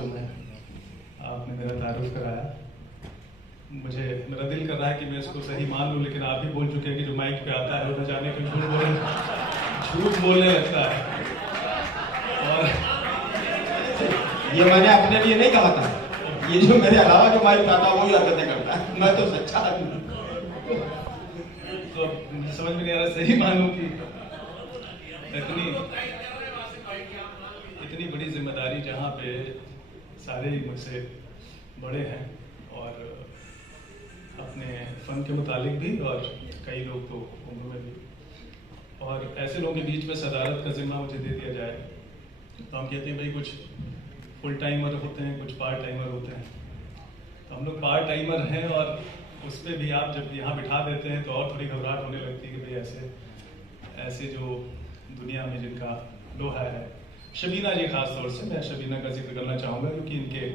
जो मैं आपने मेरा तारुफ कराया, मुझे मेरा दिल कर रहा है कि मैं इसको सही मान लूं, लेकिन आप ही बोल चुके हैं कि जो माइक पे आता है वो न जाने क्यों झूठ बोलने लगता है। और ये मैंने अपने लिए नहीं कहा था, ये जो मेरे अलावा जो माइक पे आता है वही हरकतें करता है, मैं तो सच्चा आदमी। तो मुझे समझ में नहीं आ रहा सही मानूं कि इतनी बड़ी जिम्मेदारी जहाँ पे सारे ही मुझसे बड़े हैं और अपने फन के मुतालिक भी, और कई लोग तो उम्र में भी, और ऐसे लोगों के बीच में सदारत का जिम्मा मुझे दे दिया जाए। तो हम कहते हैं भाई कुछ फुल टाइमर होते हैं, कुछ पार्ट टाइमर होते हैं। तो हम लोग पार्ट टाइमर हैं, और उस पर भी आप जब यहाँ बिठा देते हैं तो और थोड़ी घबराहट होने लगती है कि भाई ऐसे जो दुनिया में जिनका लोहा है। शबीना जी खास तौर से, मैं शबीना का जिक्र करना चाहूँगा क्योंकि इनके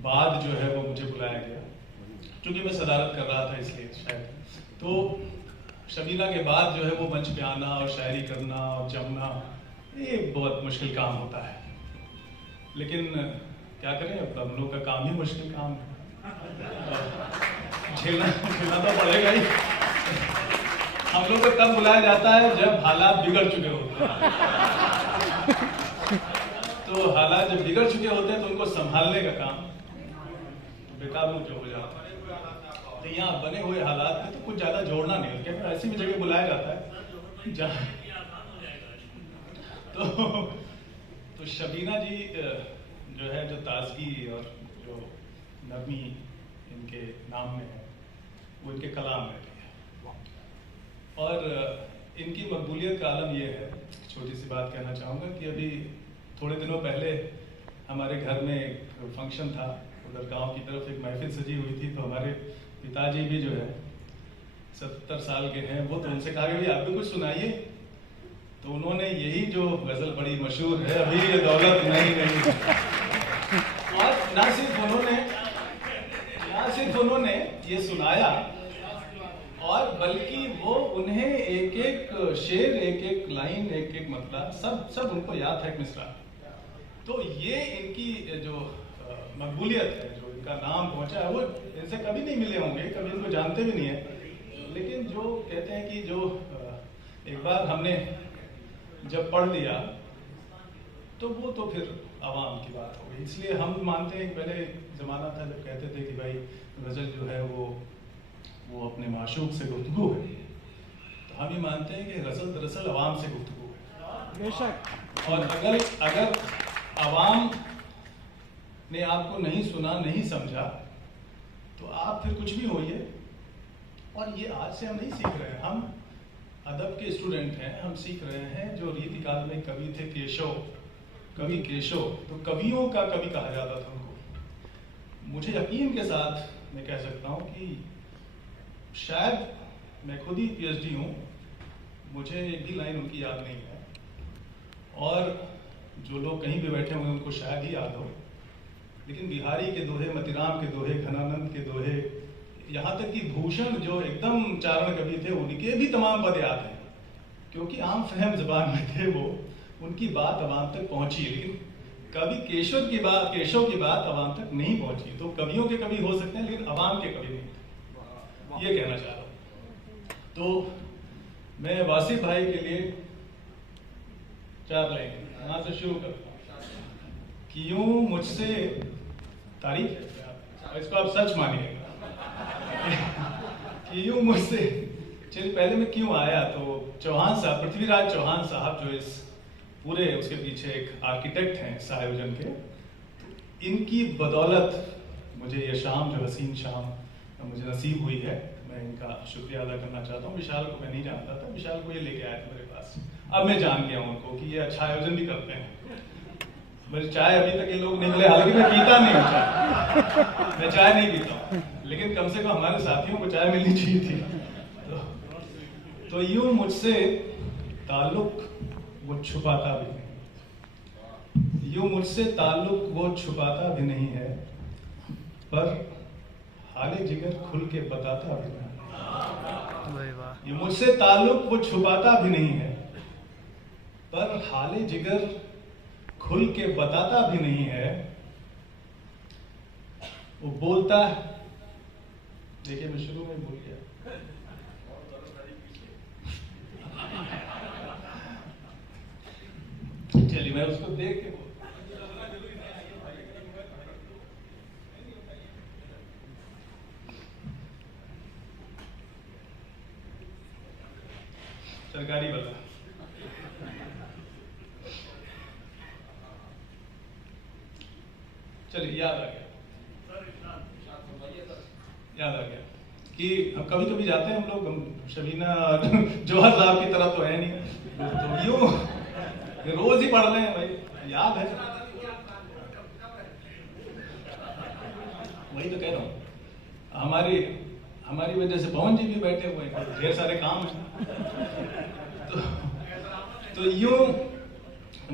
बाद जो है वो मुझे बुलाया गया, क्योंकि मैं सदारत कर रहा था इसलिए शायद। तो शबीना के बाद जो है वो मंच पे आना और शायरी करना और जमना, ये बहुत मुश्किल काम होता है। लेकिन क्या करें, अब हम लोग का काम ही मुश्किल काम है, झेलना तो पड़ेगा ही। हम लोग को तब बुलाया जाता है जब हालात बिगड़ चुके होते हैं। तो हालात जब बिगड़ चुके होते हैं तो उनको संभालने का काम बेकाबू जो हो जाता है। तो यहाँ बने हुए हालात में तो कुछ ज्यादा जोड़ना नहीं होता, क्या ऐसी भी जगह बुलाया जाता है जहाँ तो शबीना जी जो है, जो ताजगी और जो नरमी इनके नाम में है वो इनके कलाम में भी है। और इनकी मकबूलियत का आलम ये है, छोटी सी बात कहना चाहूँगा कि अभी थोड़े दिनों पहले हमारे घर में एक फंक्शन था, उधर गांव की तरफ एक महफिल सजी हुई थी। तो हमारे पिताजी भी जो है 70 साल के हैं, वो तो उनसे कहा कि आप भी कुछ सुनाइए। तो उन्होंने यही जो गजल बड़ी मशहूर है, अभी ये दौलत नहीं। और ना सिर्फ उन्होंने ये सुनाया, और बल्कि वो उन्हें एक एक शेर, एक एक लाइन, एक एक मतलब सब उनको याद है, एक मिसरा। तो ये इनकी जो मकबूलियत है, जो इनका नाम पहुंचा है, वो इनसे कभी नहीं मिले होंगे, कभी इनको जानते भी नहीं है। लेकिन जो कहते हैं कि जो एक बार हमने जब पढ़ लिया तो वो तो फिर आवाम की बात हो गई। इसलिए हम मानते हैं कि पहले ज़माना था जब कहते थे कि भाई गज़ल जो है वो अपने माशूक से गुफ्तगू है। तो हम ये मानते हैं कि गज़ल दरअसल आवाम से गुफ्तगू है। बेशक। और अगर आवाम ने आपको नहीं सुना, नहीं समझा, तो आप फिर कुछ भी होइए। और ये आज से हम नहीं सीख रहे हैं, हम अदब के स्टूडेंट हैं, हम सीख रहे हैं। जो रीतिकाल में कवि थे कवि केशव, तो कवियों का कवि कहा जाता था उनको। मुझे यकीन के साथ मैं कह सकता हूँ कि शायद मैं खुद ही PhD हूँ, मुझे एक भी लाइन उनकी याद नहीं है। और जो लोग कहीं भी बैठे होंगे उनको शायद ही याद हो, लेकिन बिहारी के दोहे, मतिराम के दोहे, घनानंद के दोहे, यहाँ तक कि भूषण जो एकदम चारण कवि थे, उनके भी तमाम पद याद हैं, क्योंकि आम फहम जबान में थे वो। उनकी बात आवाम तक पहुंची, लेकिन कवि केशव की बात आवाम तक नहीं पहुंची। तो कवियों के कवि हो सकते हैं, लेकिन आवाम के कवि नहीं, ये कहना चाह रहा हूँ। तो मैं वासिफ भाई के लिए 4 लाइन यहाँ से शुरू करता हूँ कि यूं मुझसे तारीफ है, इसको आप सच मानिएगा कि यूं मुझसे। चलिए पहले मैं क्यों आया, तो चौहान साहब, पृथ्वीराज चौहान साहब जो इस पूरे उसके पीछे एक आर्किटेक्ट हैं इस आयोजन के, इनकी बदौलत मुझे ये शाम, जो हसीन शाम मुझे नसीब हुई है, मैं इनका शुक्रिया अदा करना चाहता हूँ। विशाल को मैं नहीं जानता था, विशाल को ये लेके आया था मेरे पास, अब मैं जान गया हूँ उनको कि ये अच्छा आयोजन भी करते हैं। मेरी चाय अभी तक ये लोग नहीं मिले, हालांकि मैं पीता नहीं हूँ चाय, मैं चाय नहीं पीता हूँ, लेकिन कम से कम हमारे साथियों को चाय मिलनी चाहिए थी। तो यूं मुझसे ताल्लुक वो छुपाता भी नहीं, यूं मुझसे ताल्लुक वो छुपाता भी नहीं है, पर हाले जिगर खुल के बताता भी नहीं। ये मुझसे ताल्लुक वो छुपाता भी नहीं है, पर हाले जिगर खुल के बताता भी नहीं है। वो बोलता है, देखिए मैं शुरू में भूल गया, चलिए मैं उसको देख के सरकारी वाला, चलिए याद आ गया कि हम कभी कभी जाते हैं हम लोग, शबीना जौहर साहब की तरह तो है नहीं, तो यूं रोज ही पढ़ रहे हैं भाई, याद है, वही तो कह रहा हूं, हमारी वजह से पवन जी भी बैठे हुए हैं, ढेर सारे काम हैं, तो यूं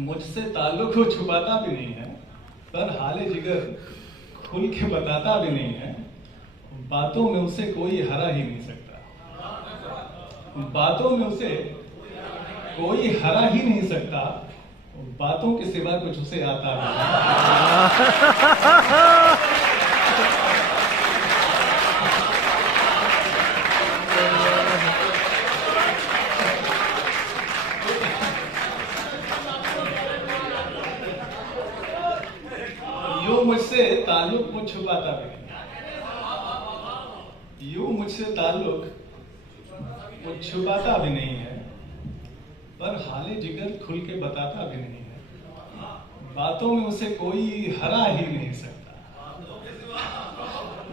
मुझसे ताल्लुक को छुपाता भी नहीं है, पर हाले जिगर खुल के बताता भी नहीं है, बातों में उसे कोई हरा ही नहीं सकता, बातों में उसे कोई हरा ही नहीं सकता, बातों के सिवा कुछ उसे आता नहीं। यूं मुझसे ताल्लुक को छुपाता भी नहीं, यूं मुझसे ताल्लुक वो छुपाता भी नहीं है, पर हाले जिगर खुल के बताता भी नहीं है, बातों में उसे कोई हरा ही नहीं सकता,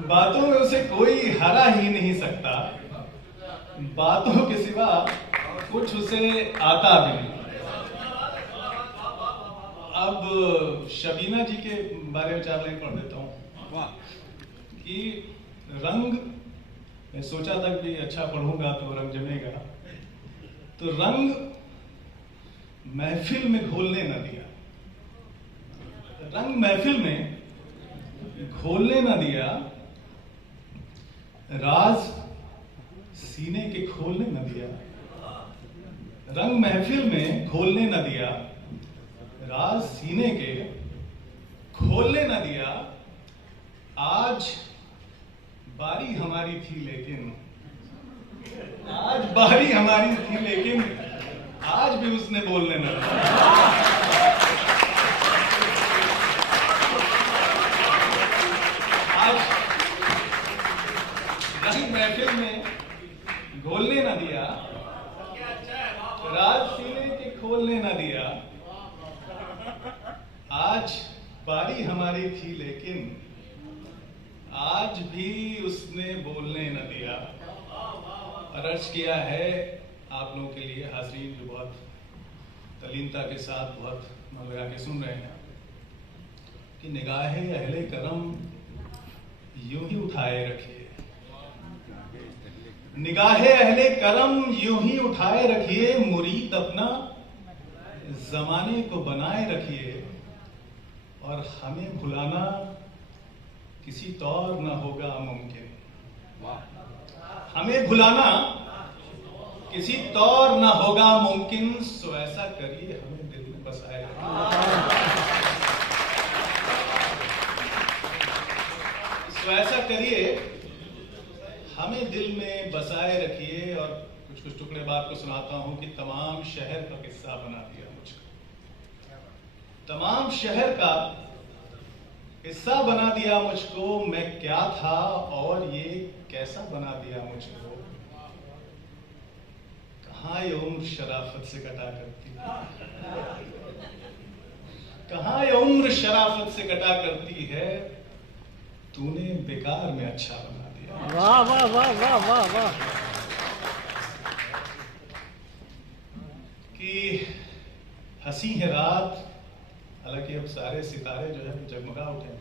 बातों में उसे कोई हरा ही नहीं सकता, बातों के सिवा कुछ उसे आता भी नहीं। अब शबीना जी के बारे में 4 लाइन पढ़ देता हूँ कि रंग, मैं सोचा था कि अच्छा पढ़ूंगा तो रंग जमेगा, तो रंग महफिल में घोलने न दिया, रंग महफिल में घोलने न दिया, राज सीने के खोलने न दिया, रंग महफिल में घोलने न दिया, राज सीने के खोलने न दिया, आज बारी हमारी थी लेकिन, आज बारी हमारी थी लेकिन, आज भी उसने बोलने न दिया। आज रंग महफिल में घोलने न दिया, राज सीने के खोलने न दिया, आज बारी हमारी थी लेकिन, आज भी उसने बोलने न दिया। अर्ज किया है आप लोगों के लिए हाजरीन जो बहुत तलीनता के साथ बहुत मन लगा के सुन रहे हैं कि निगाहे अहले करम यूं ही उठाए रखिए, निगाहे अहले करम यूं ही उठाए रखिए, मुरीद अपना जमाने को बनाए रखिए, और हमें भुलाना किसी तौर न होगा मुमकिन, हमें भुलाना किसी तौर न होगा मुमकिन, सो ऐसा करिए हमें दिल में बसाए रखिए, सो ऐसा करिए हमें दिल में बसाए रखिए। और कुछ कुछ टुकड़े बात को सुनाता हूं कि तमाम शहर का किस्सा बना दिया मुझको, तमाम शहर का हिस्सा बना दिया मुझको, मैं क्या था और ये कैसा बना दिया मुझको, कहाँ ये उम्र शराफत से कटा करती, कहाँ ये उम्र शराफत से कटा करती है, तूने बेकार में अच्छा बना दिया। वाह वाह वाह वाह वाह वाह। कि हंसी है रात, हालांकि अब सारे सितारे जो है जगमगा उठे हैं,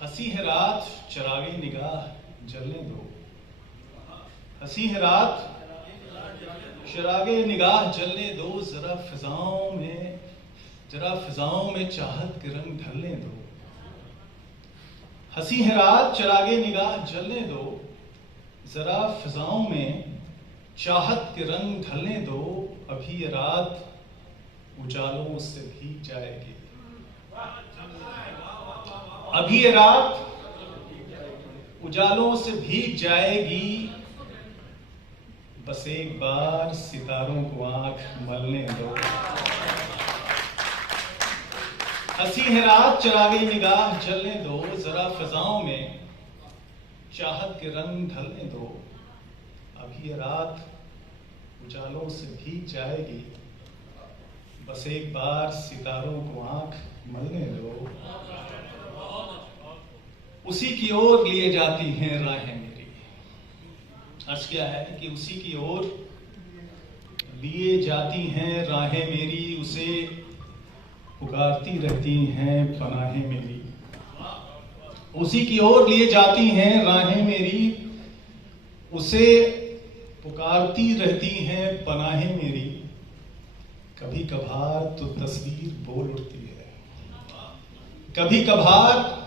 हंसी है रात चरागी निगाह जलने दो, हंसी है रात चरागे निगाह जलने दो, जरा फिजाओं में चाहत के रंग ढलने दो, हंसी है रात चरागे निगाह जलने दो, जरा फिजाओं में चाहत के रंग ढलने दो, अभी ये रात उजालों से भीग जाएगी, अभी ये रात उजालों से भीग जाएगी, बस एक बार सितारों को आंख मलने दो। हंसी है रात, चला गई निगाह, जलने दो। जरा फिजाओं में चाहत के रंग ढलने दो। अभी ये रात उजालों से भीग जाएगी, बस एक बार सितारों को आंख मलने दो। उसी की ओर लिए जाती हैं राहें मेरी। अर्ज क्या है कि उसी की ओर लिए जाती हैं राहें मेरी, उसे पुकारती रहती हैं पनाहें मेरी। उसी की ओर लिए जाती हैं राहें मेरी, उसे पुकारती रहती हैं पनाहें मेरी। कभी कभार तो तस्वीर बोल उठती है, कभी कभार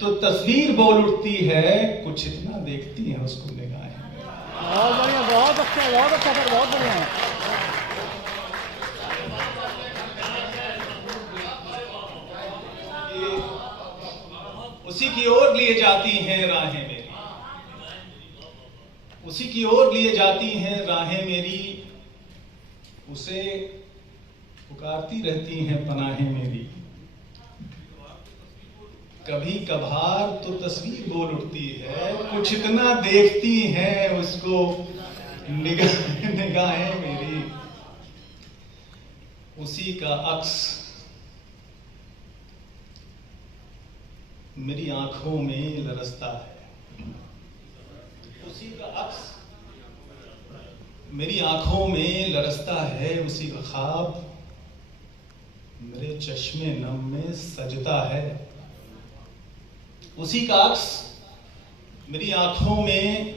तो तस्वीर बोल उठती है, कुछ इतना देखती हैं उसको निगाहें। बहुत बढ़िया, बहुत अच्छा सर, बहुत बढ़िया। उसी की ओर लिए जाती हैं राहें मेरी, उसी की ओर लिए जाती हैं राहें मेरी, उसे पुकारती रहती हैं पनाहें मेरी। कभी कभार तो तस्वीर बोल उठती है, कुछ इतना देखती हैं उसको निगाहें मेरी। उसी का अक्स मेरी आंखों में लरसता है, उसी का अक्स मेरी आंखों में लरसता है। उसी का ख्वाब मेरे चश्मे नम में सजता है, उसी का अक्स मेरी आंखों में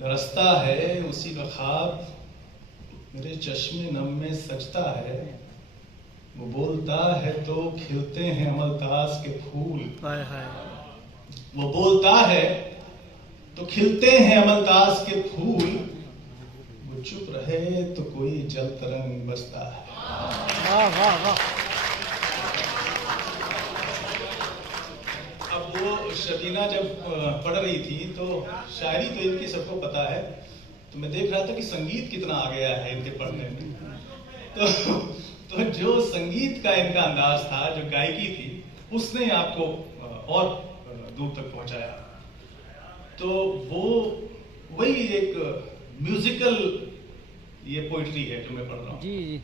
लरसता है। उसी का ख्वाब मेरे चश्मे नम में सजता है। वो बोलता है तो खिलते हैं अमलतास के फूल, हाय हाय। वो बोलता है तो खिलते हैं अमलतास के फूल, वो चुप रहे तो कोई जल तरंग बसता है। वाह वाह वाह। अब वो शबीना जब पढ़ रही थी तो शायरी तो इनकी सबको पता है, तो मैं देख रहा था कि संगीत कितना आ गया है इनके पढ़ने में। तो जो संगीत का इनका अंदाज था, जो गायकी थी, उसने आपको और दूर तक पहुंचाया। तो वो वही एक म्यूजिकल ये पोइट्री है जो मैं पढ़ रहा हूँ। जी जी।